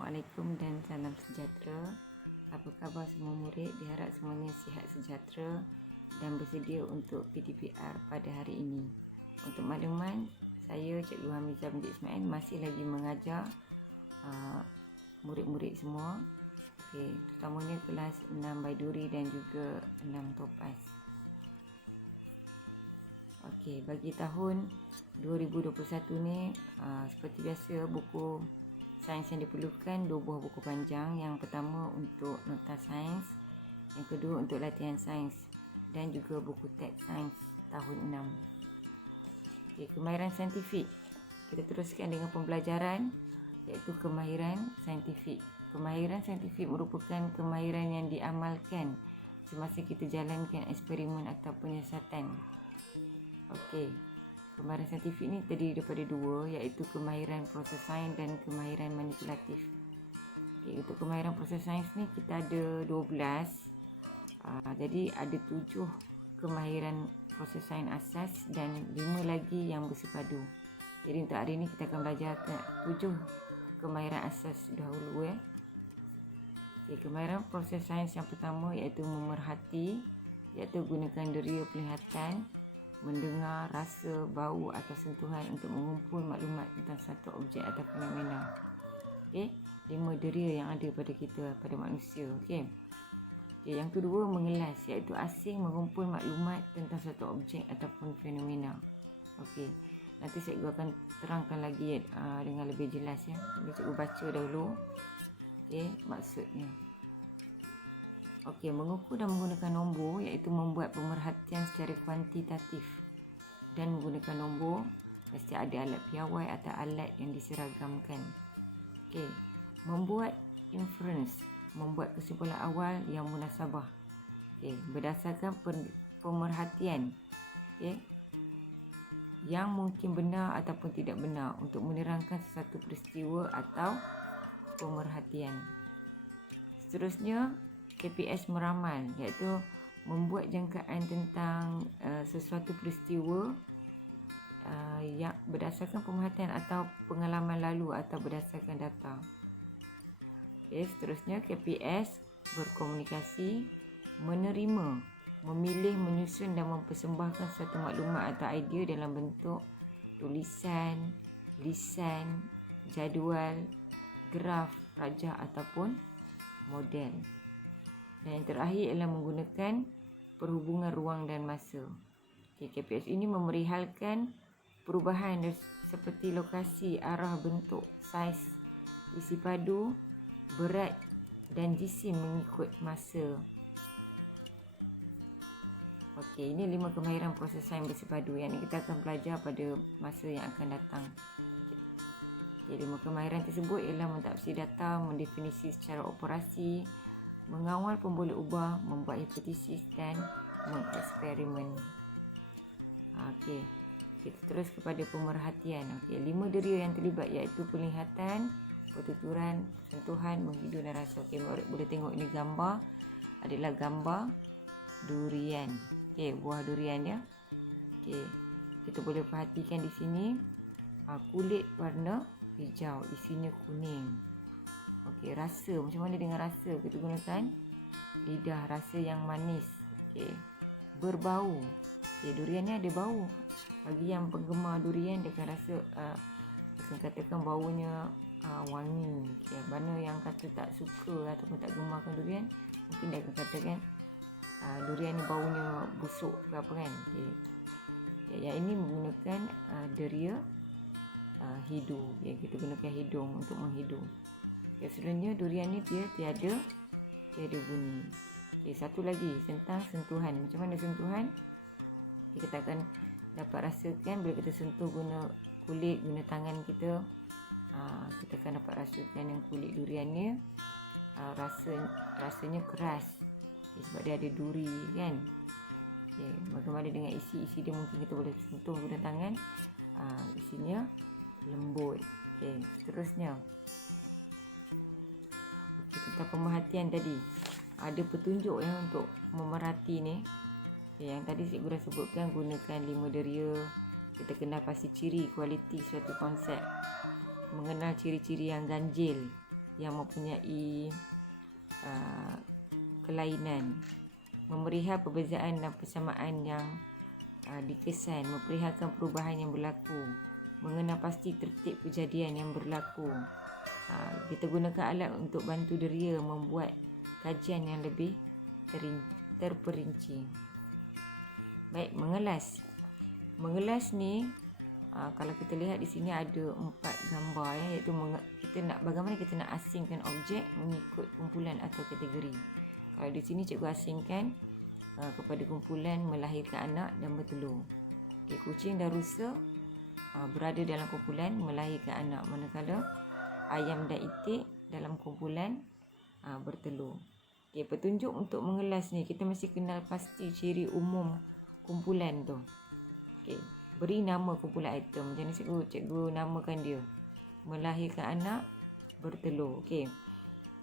Assalamualaikum dan salam sejahtera. Apa khabar semua murid? Diharap semuanya sihat sejahtera dan bersedia untuk PTPR pada hari ini. Untuk makluman, saya Cikgu Hamizah binti Ismail masih lagi mengajar murid-murid semua. Terutamanya kelas 6 Baiduri dan juga 6 Topaz. Bagi tahun 2021 ni, seperti biasa, buku sains yang diperlukan 2 buah buku panjang. Yang pertama untuk nota sains, yang kedua untuk latihan sains, dan juga buku teks sains tahun 6. Kemahiran saintifik. Kita teruskan dengan pembelajaran iaitu kemahiran saintifik. Kemahiran saintifik merupakan kemahiran yang diamalkan semasa kita jalankan eksperimen atau penyiasatan. Kemahiran saintifik ni terdiri daripada 2, iaitu kemahiran proses sains dan kemahiran manipulatif. Untuk kemahiran proses sains ni kita ada 12. Jadi ada 7 kemahiran proses sains asas dan 5 lagi yang bersepadu. Jadi untuk hari ni kita akan belajar 7 kemahiran asas dahulu. Kemahiran proses sains yang pertama iaitu memerhati, iaitu gunakan deria penglihatan, mendengar, rasa, bau atau sentuhan untuk mengumpul maklumat tentang satu objek atau fenomena. 5 deria yang ada pada kita, pada manusia. Yang kedua, mengelas, iaitu asing mengumpul maklumat tentang satu objek ataupun fenomena. Nanti cikgu akan terangkan lagi dengan lebih jelas ya. Jadi cikgu baca dahulu maksudnya. Mengukur dan menggunakan nombor iaitu membuat pemerhatian secara kuantitatif, dan menggunakan nombor mesti ada alat piawai atau alat yang diseragamkan. Membuat inference, membuat kesimpulan awal yang munasabah berdasarkan pemerhatian yang mungkin benar ataupun tidak benar untuk menerangkan sesuatu peristiwa atau pemerhatian. Seterusnya, KPS meramal, iaitu membuat jangkaan tentang sesuatu peristiwa yang berdasarkan pemerhatian atau pengalaman lalu atau berdasarkan data. Seterusnya, KPS berkomunikasi, menerima, memilih, menyusun dan mempersembahkan suatu maklumat atau idea dalam bentuk tulisan, lisan, jadual, graf, rajah ataupun model. Dan yang terakhir ialah menggunakan perhubungan ruang dan masa. KPS ini memerihalkan perubahan seperti lokasi, arah, bentuk, saiz, isi padu, berat dan jisim mengikut masa. Ini 5 kemahiran proses sains bersepadu yang kita akan belajar pada masa yang akan datang. 5 kemahiran tersebut ialah mentafsir data, mendefinisi secara operasi, mengawal pemboleh ubah, membuat hipotesis dan mengeksperimen. Kita terus kepada pemerhatian. 5 deria yang terlibat iaitu penglihatan, pertuturan, sentuhan, menghidu dan rasa. Murid boleh tengok ini gambar adalah gambar durian. Buah durian ya. Kita boleh perhatikan di sini kulit warna hijau, isinya kuning. Rasa, macam mana dengan rasa? Kita gunakan lidah, rasa yang manis. Berbau. Durian ni ada bau. Bagi yang penggemar durian, dia akan rasa akan katakan baunya wangi. Mana yang kata tak suka ataupun tak gemarkan durian, mungkin dia akan katakan durian ni baunya busuk ke apa kan. Yang ini menggunakan deria hidung. Kita gunakan hidung untuk menghidung. Sebenarnya durian ni dia tiada bunyi. Satu lagi tentang sentuhan. Macam mana sentuhan? Kita akan dapat rasakan bila kita sentuh guna kulit, guna tangan kita. Kita akan dapat rasakan yang kulit durian ni rasanya keras. Sebab dia ada duri kan. Bagaimana dengan isi dia, mungkin kita boleh sentuh guna tangan. Isinya lembut. Seterusnya, tentang pemerhatian tadi, ada petunjuk untuk memerhati ni. Yang tadi cikgu dah sebutkan, gunakan 5 deria. Kita kenal pasti ciri, kualiti suatu konsep, mengenal ciri-ciri yang ganjil, yang mempunyai kelainan, memerihal perbezaan dan persamaan yang dikesan, memperihalkan perubahan yang berlaku, mengenal pasti tertib kejadian yang berlaku. Kita gunakan alat untuk bantu deria membuat kajian yang lebih terperinci. Baik, mengelas. Mengelas ni kalau kita lihat di sini ada 4 gambar ya, iaitu bagaimana kita nak asingkan objek mengikut kumpulan atau kategori. Kalau di sini cikgu asingkan kepada kumpulan melahirkan anak dan bertelur. Okay, kucing dan rusa berada dalam kumpulan melahirkan anak, manakala ayam dan itik dalam kumpulan bertelur. Okay, petunjuk untuk mengelas ni kita mesti kenal pasti ciri umum kumpulan tu. Okay, beri nama kumpulan item. Macam ni cikgu namakan dia. Melahirkan anak, bertelur. Okay,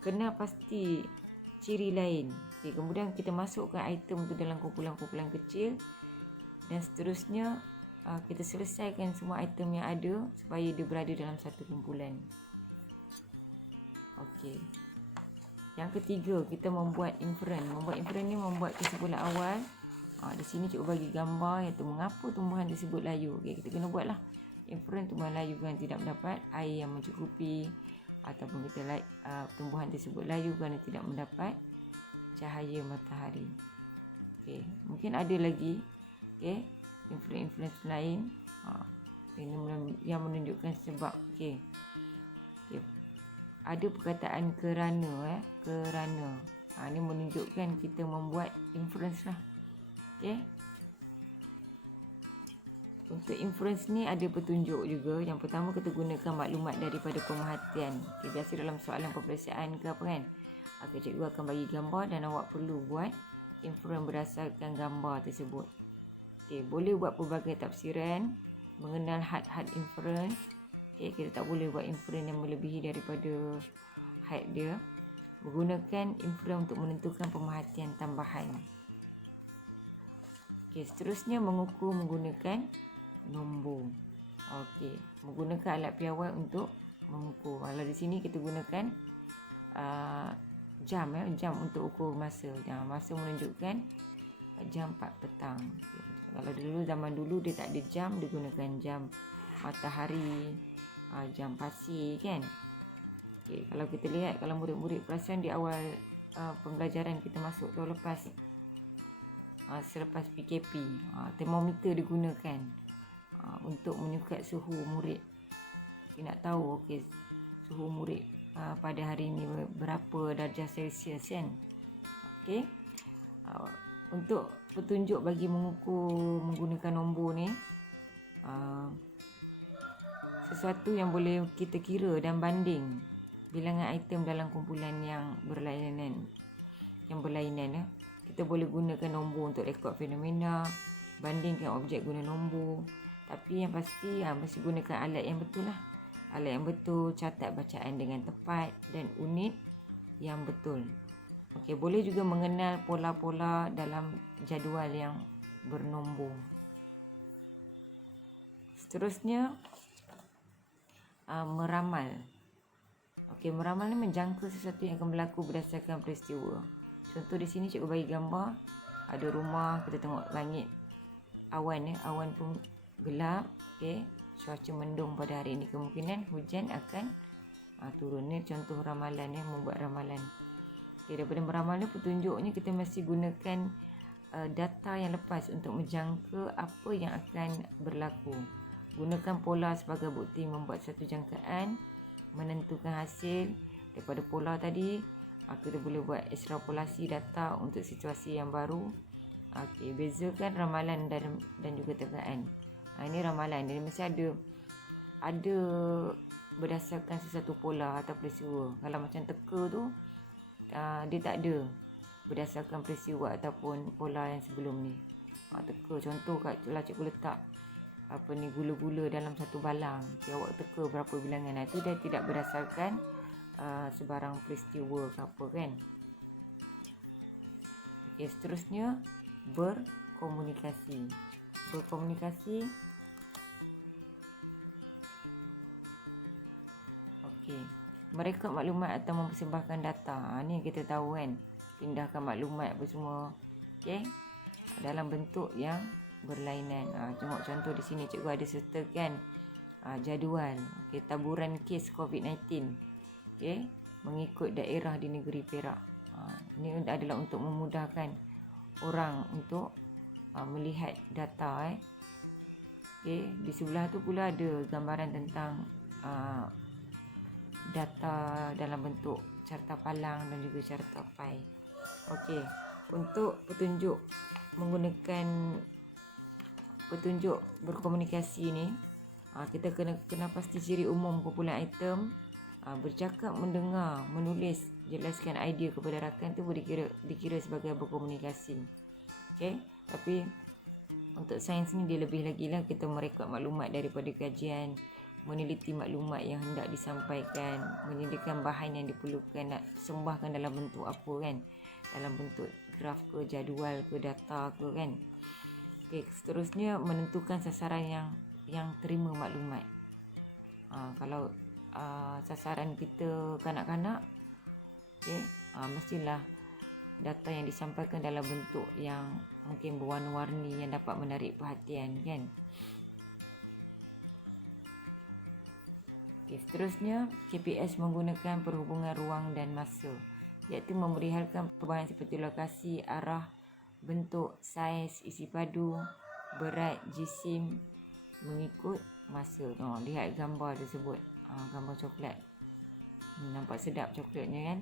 kenal pasti ciri lain. Okay, kemudian kita masukkan item tu dalam kumpulan-kumpulan kecil dan seterusnya kita selesaikan semua item yang ada supaya dia berada dalam satu kumpulan. Okey. Yang ketiga, kita membuat inference. Membuat inference ni membuat kesimpulan awal. Di sini cikgu bagi gambar iaitu mengapa tumbuhan tersebut layu. Okey, kita kena buatlah inference tumbuhan layu kerana tidak mendapat air yang mencukupi, ataupun kita tumbuhan tersebut layu kerana tidak mendapat cahaya matahari. Okey, mungkin ada lagi inference lain yang menunjukkan sebab. Okey. Ada perkataan kerana kerana. Ini menunjukkan kita membuat inference lah. Okey. Untuk inference ni ada petunjuk juga. Yang pertama, kita gunakan maklumat daripada pemerhatian. Okay, biasa dalam soalan peperiksaan ke apa kan, cikgu akan bagi gambar dan awak perlu buat inference berdasarkan gambar tersebut. Okay, boleh buat pelbagai tafsiran, mengenal had-had inference. Okay, kita tak boleh buat inference yang melebihi daripada had dia. Menggunakan inference untuk menentukan pemerhatian tambahan. Okay, seterusnya mengukur menggunakan nombor. Okey, menggunakan alat piawai untuk mengukur. Kalau di sini kita gunakan jam untuk ukur masa. Masa menunjukkan jam 4 petang. Kalau zaman dulu dia tak ada jam, dia gunakan jam matahari, jam pasir kan. Okay, kalau kita lihat, kalau murid-murid perasan di awal pembelajaran kita masuk tahun lepas, selepas PKP, termometer digunakan untuk menyukat suhu murid. Kita nak tahu suhu murid pada hari ini berapa darjah Celsius kan. Okey. Untuk petunjuk bagi mengukur menggunakan nombor ni, sesuatu yang boleh kita kira dan banding bilangan item dalam kumpulan yang berlainan. Kita boleh gunakan nombor untuk rekod fenomena, bandingkan objek guna nombor. Tapi yang pasti mesti gunakan alat yang betul lah. Alat yang betul, catat bacaan dengan tepat dan unit yang betul. Okey, boleh juga mengenal pola-pola dalam jadual yang bernombor. Seterusnya meramal. Okey, meramal ni menjangka sesuatu yang akan berlaku berdasarkan peristiwa. Contoh di sini cikgu bagi gambar, ada rumah, kita tengok langit awan awan pun gelap. Okey, cuaca mendung pada hari ini, kemungkinan hujan akan turun. Ni contoh ramalan membuat ramalan. Okey, daripada meramal ni petunjuknya kita mesti gunakan data yang lepas untuk menjangka apa yang akan berlaku. Gunakan pola sebagai bukti membuat satu jangkaan, menentukan hasil. Daripada pola tadi, kita boleh buat ekstrapolasi data untuk situasi yang baru. Okey, bezakan ramalan dan juga tegaan. Ini ramalan, dia mesti ada berdasarkan sesuatu pola atau peristiwa. Kalau macam teka tu, dia tak ada berdasarkan peristiwa ataupun pola yang sebelum ni. Teka, contoh kalau cikgu letak gula-gula dalam satu balang, awak teka berapa bilangan, itu dia tidak berdasarkan sebarang peristiwa ke apa kan. Okey, seterusnya berkomunikasi. Okey, merekod maklumat atau mempersembahkan data. Ni kita tahu kan, pindahkan maklumat apa semua. Okey, dalam bentuk yang berlainan. Tengok contoh di sini cikgu ada sertakan jadual taburan kes COVID-19 mengikut daerah di negeri Perak. Ini adalah untuk memudahkan orang untuk melihat data. Di sebelah tu pula ada gambaran tentang data dalam bentuk carta palang dan juga carta file. Okey, untuk petunjuk menggunakan petunjuk berkomunikasi ni, kita kena pasti ciri umum kumpulan item, bercakap, mendengar, menulis, jelaskan idea kepada rakan tu boleh dikira sebagai berkomunikasi. Okey, tapi untuk sains ni dia lebih lagi lah, kita merekod maklumat daripada kajian, meneliti maklumat yang hendak disampaikan, menyediakan bahan yang diperlukan, nak sembahkan dalam bentuk apa kan, dalam bentuk graf ke, jadual ke, data ke kan. Okey, seterusnya menentukan sasaran yang terima maklumat. Kalau sasaran kita kanak-kanak, mestilah data yang disampaikan dalam bentuk yang mungkin berwarna-warni yang dapat menarik perhatian kan. Okey, seterusnya KPS menggunakan perhubungan ruang dan masa, iaitu memerihalkan perubahan seperti lokasi, arah, bentuk, saiz, isi padu, berat, jisim mengikut masa. Lihat gambar tersebut, gambar coklat. Nampak sedap coklatnya kan.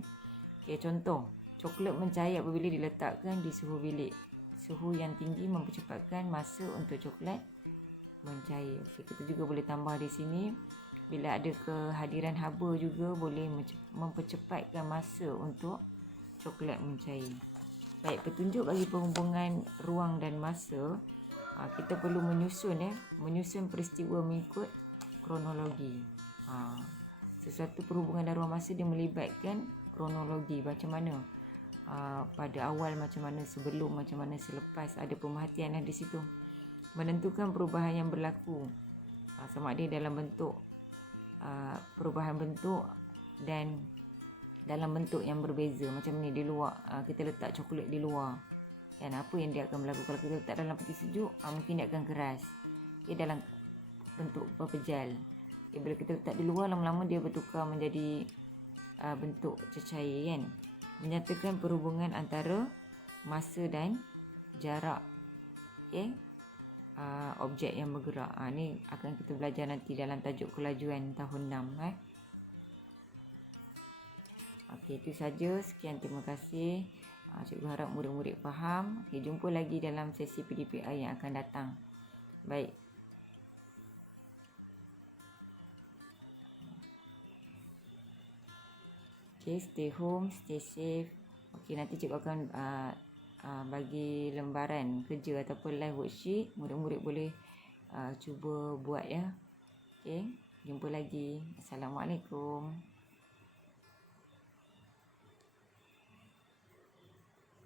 Okey, contoh, coklat mencair apabila diletakkan di suhu bilik. Suhu yang tinggi mempercepatkan masa untuk coklat mencair. Kita juga boleh tambah di sini, bila ada kehadiran haba juga boleh mempercepatkan masa untuk coklat mencair. Baik, petunjuk bagi penghubungan ruang dan masa, kita perlu menyusun peristiwa mengikut kronologi. Sesuatu perhubungan dan ruang masa dia melibatkan kronologi, macam mana pada awal, macam mana sebelum, macam mana selepas, ada pemerhatian di situ. Menentukan perubahan yang berlaku, sama ada dalam bentuk perubahan bentuk dan dalam bentuk yang berbeza. Macam ni di luar, kita letak coklat di luar dan apa yang dia akan berlaku. Kalau kita letak dalam peti sejuk, mungkin dia akan keras. Dalam bentuk pepejal. Bila kita letak di luar, lama-lama dia bertukar menjadi bentuk cecair kan. Menyatakan perhubungan antara masa dan jarak objek yang bergerak. Ni akan kita belajar nanti dalam tajuk kelajuan tahun 6. Okey, itu saja. Sekian, terima kasih. Cikgu harap murid-murid faham. Okey, jumpa lagi dalam sesi PDPI yang akan datang. Baik. Okey, stay home, stay safe. Okey, nanti cikgu akan bagi lembaran kerja ataupun live worksheet. Murid-murid boleh cuba buat ya. Okey, jumpa lagi. Assalamualaikum.